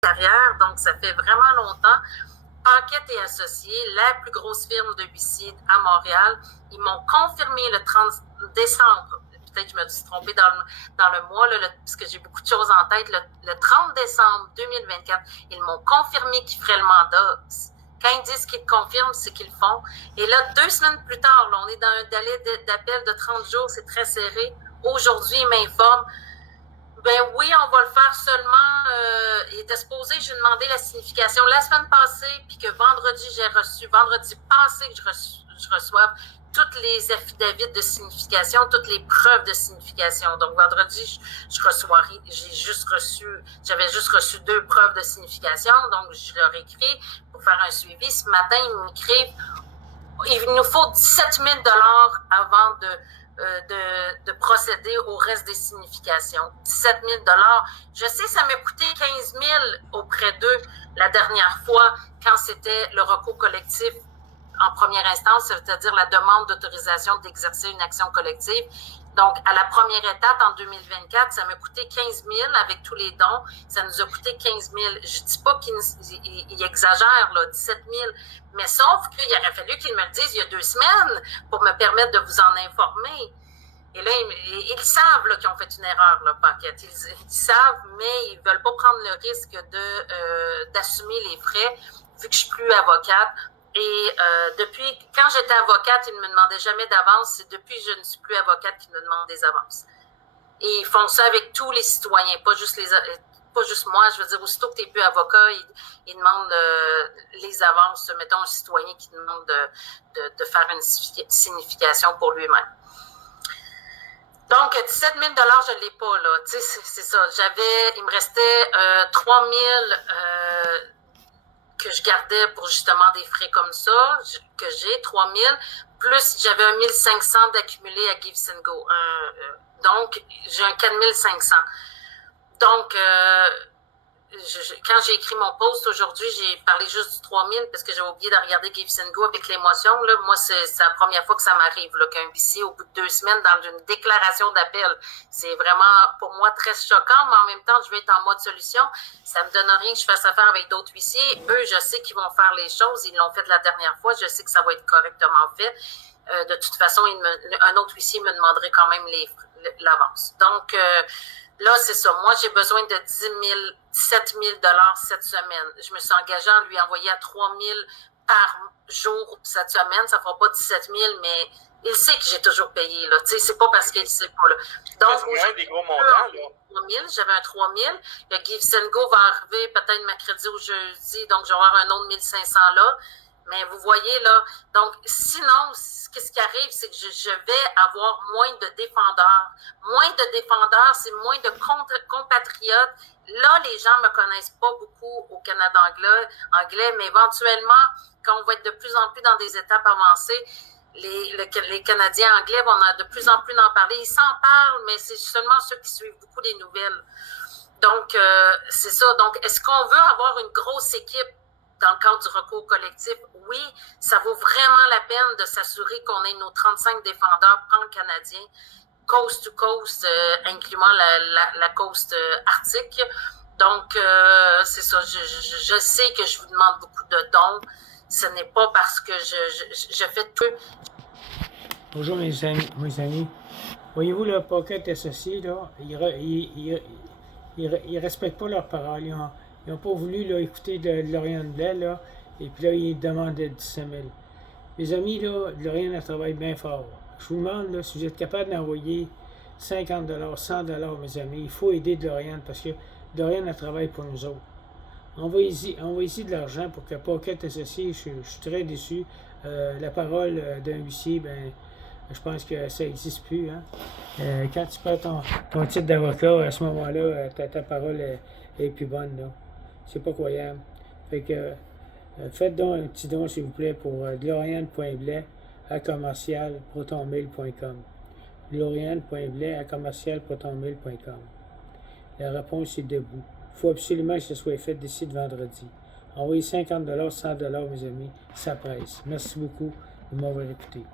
carrière, donc ça fait vraiment longtemps. Paquette et Associés, la plus grosse firme de huissiers à Montréal, ils m'ont confirmé le 30 décembre, peut-être que je me suis trompée dans le mois, là, parce que j'ai beaucoup de choses en tête, le 30 décembre 2024, ils m'ont confirmé qu'ils feraient le mandat. Quand ils disent qu'ils le confirment, c'est qu'ils le font. Et là, 2 semaines plus tard, là, on est dans un délai d'appel de 30 jours, c'est très serré. Aujourd'hui, ils m'informent. Ben oui, on va le faire seulement. Il était supposé, j'ai demandé la signification la semaine passée, puis que vendredi passé, que je reçoive toutes les affidavits de signification, toutes les preuves de signification. Donc vendredi, j'avais juste reçu 2 preuves de signification, donc je leur écris pour faire un suivi. Ce matin, ils m'écrivent, il nous faut 17 000 $ avant de procéder au reste des significations. 17 000 $. Je sais, ça m'a coûté 15 000 auprès d'eux la dernière fois quand c'était le recours collectif en première instance, c'est-à-dire la demande d'autorisation d'exercer une action collective. Donc, à la première étape, en 2024, ça m'a coûté 15 000 avec tous les dons. Ça nous a coûté 15 000. Je dis pas qu'ils exagèrent, là, 17 000. Mais sauf qu'il aurait fallu qu'ils me le disent il y a 2 semaines pour me permettre de vous en informer. Et là, ils savent qu'ils ont fait une erreur, là, Paquette. Ils savent, mais ils veulent pas prendre le risque d'assumer les frais, vu que je suis plus avocate. Et depuis, quand j'étais avocate, ils ne me demandaient jamais d'avance. C'est depuis que je ne suis plus avocate qu'ils me demandent des avances. Et ils font ça avec tous les citoyens, pas juste moi. Je veux dire, aussitôt que tu n'es plus avocat, ils demandent les avances. Mettons un citoyen qui demande de faire une signification pour lui-même. Donc, 17 000 $, je ne l'ai pas, là. Tu sais, c'est ça. Il me restait 3 000 que je gardais pour justement des frais comme ça, que j'ai, 3 000, plus j'avais 1 500 d'accumulé à Give and Go. Donc, j'ai un 4 500. Donc, quand j'ai écrit mon post aujourd'hui, j'ai parlé juste du 3 000 parce que j'avais oublié de regarder Give and Go avec l'émotion. Là. Moi, c'est la première fois que ça m'arrive, qu'un huissier, au bout de 2 semaines, dans une déclaration d'appel, c'est vraiment, pour moi, très choquant, mais en même temps, je vais être en mode solution. Ça me donne rien que je fasse affaire avec d'autres huissiers. Eux, je sais qu'ils vont faire les choses. Ils l'ont fait la dernière fois. Je sais que ça va être correctement fait. De toute façon, un autre huissier me demanderait quand même l'avance. Donc, là, c'est ça. Moi, j'ai besoin de 17 000 $ cette semaine. Je me suis engagée à lui envoyer à 3 000 par jour cette semaine. Ça ne fera pas 17 000, mais il sait que j'ai toujours payé. Là. Tu sais, c'est pas parce qu'il ne sait pas. Là. Donc, c'est des gros montants. Là. 3 000, j'avais un 3 000. Le Give and Go va arriver peut-être mercredi ou jeudi, donc je vais avoir un autre 1 500 là. Mais vous voyez, là, donc sinon, qu'est-ce qui arrive, c'est que je vais avoir moins de défendeurs. Moins de défendeurs, c'est moins de compatriotes. Là, les gens ne me connaissent pas beaucoup au Canada anglais, mais éventuellement, quand on va être de plus en plus dans des étapes avancées, les Canadiens anglais vont de plus en plus en parler. Ils s'en parlent, mais c'est seulement ceux qui suivent beaucoup les nouvelles. Donc, c'est ça. Donc, est-ce qu'on veut avoir une grosse équipe dans le cadre du recours collectif? Oui, ça vaut vraiment la peine de s'assurer qu'on ait nos 35 défendeurs pan-canadiens, coast to coast, incluant la coast arctique. Donc, c'est ça. Je sais que je vous demande beaucoup de dons. Ce n'est pas parce que je fais tout. Bonjour mes amis. Voyez-vous, le Paquette Associé, là, ils respectent pas leurs paroles. Ils n'ont pas voulu là, écouter de Lauriane Blais, là, et puis là, ils demandent 17 000. Les amis, là, Lauriane, elle travaille bien fort. Je vous demande, là, si vous êtes capable d'envoyer 50 $, 100 $, mes amis, il faut aider Lauriane, parce que Lauriane, elle travaille pour nous autres. Envoyez-y de l'argent pour que Paquette Associé, je suis très déçu. La parole d'un huissier, ben, je pense que ça n'existe plus. Hein? Quand tu perds ton titre d'avocat, à ce moment-là, ta parole est plus bonne. C'est pas croyable. Fait que faites donc un petit don, s'il vous plaît, pour gloriane.blais@protonmail.com. gloriane.blais@protonmail.com. La réponse est debout. Il faut absolument que ce soit fait d'ici le vendredi. Envoyez 50 $, 100 $, mes amis. Ça presse. Merci beaucoup de m'avoir écouté.